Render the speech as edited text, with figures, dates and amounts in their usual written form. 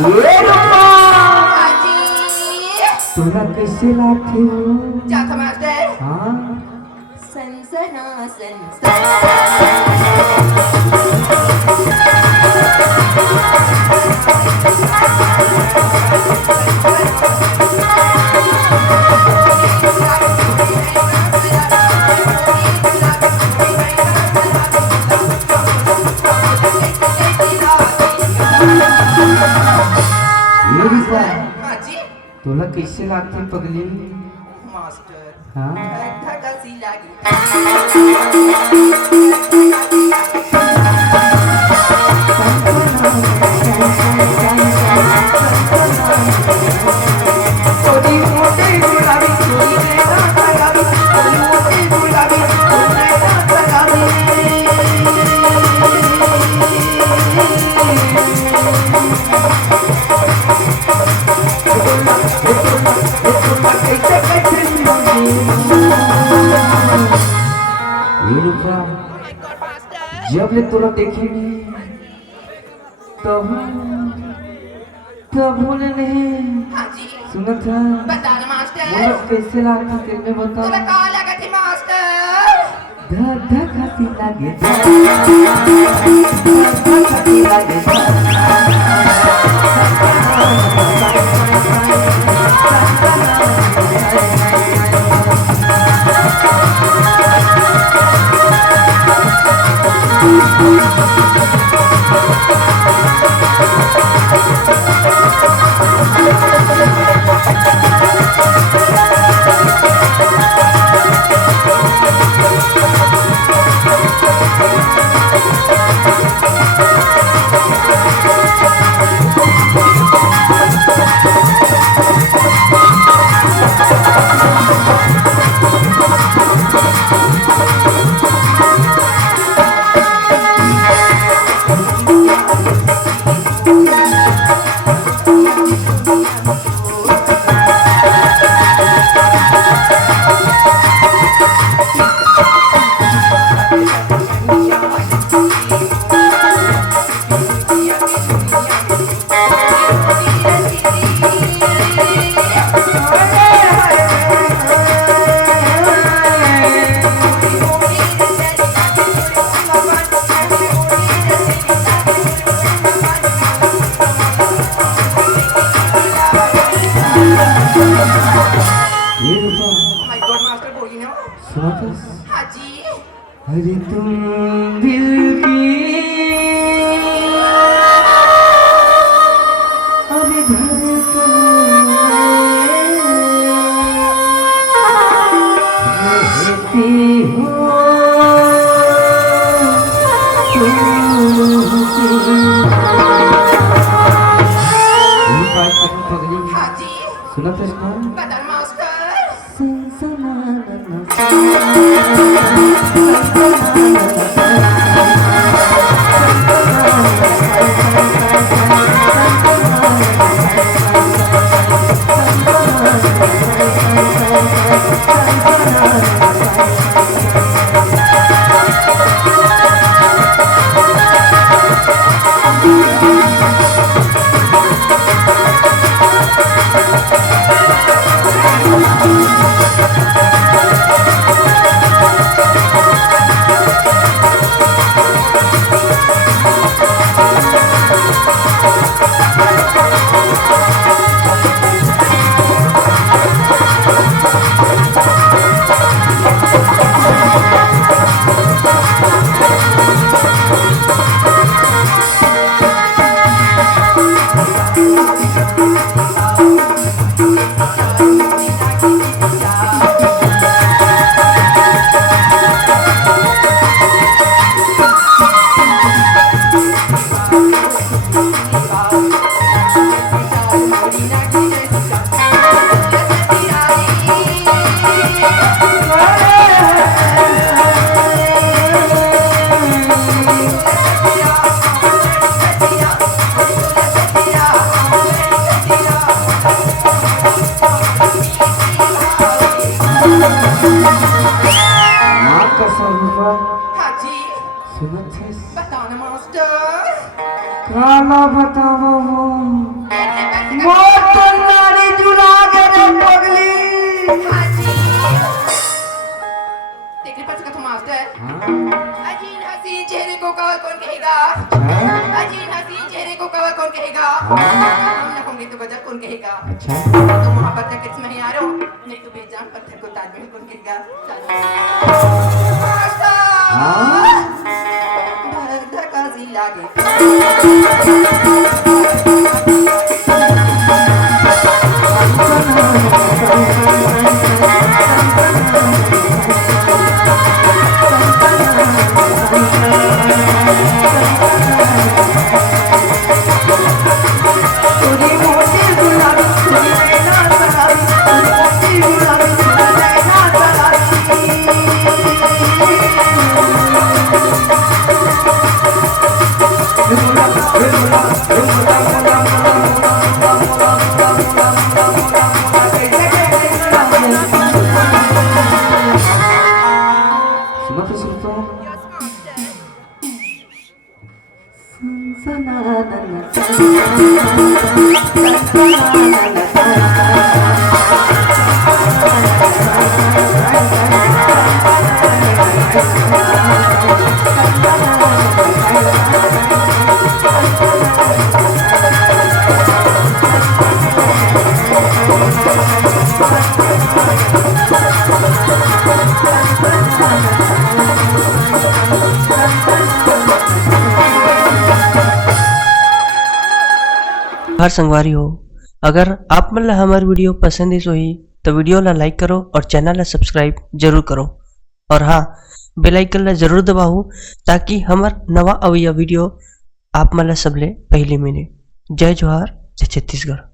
ये रूपा हाजी तोला कैसे लागे हो क्या था मास्टर हाँ सनसना सनसना ये रूपा हाजी तोला कैसे लागे पगली मास्टर हाँ धक्का सी लगी ये रूपा जब ले तोला देखेंगे तब बोले नहीं हाजी सुना था बताना मास्टर बोलो कैसे लागे तेरे में बता तोला का लगा थी मास्टर धक्का खाती लागे धक्का खाती लागे ये रूपा माय गॉड मास्टर बोली ना सुना था हाजी अरे तुम दिल की अरे धड़कन रहती हो हाजी सुना था इसका बताना मास्टर माँ का स्वरूप हाजी सुनत है बताना मास्टर काला बतावा वो मोटर नारी जुड़ा के रे पगली। हाजी देखने पर का तो मास्टर अजीन हसीन चेहरे को कवर कौन कहेगा अजीन हसीन चेहरे को कवर कौन कहेगा हम ना होंगे तो गजब कौन कहेगा तो मोहब्बत का किस्म ही आ रहा हूं नहीं तो बेजान पत्थर को ताजमहल कौन कहेगा मास्टर धक्का सी लागे हर संगवारी हो अगर आप मतलब हमारी वीडियो पसंद ही सोई तो वीडियो ला लाइक करो और चैनल ला सब्सक्राइब जरूर करो और हाँ बेल आइकन ला जरूर दबाओ ताकि हमार नवा अवैया वीडियो आप मतलब सबले पहले मिले। जय जोहार, जय छत्तीसगढ़।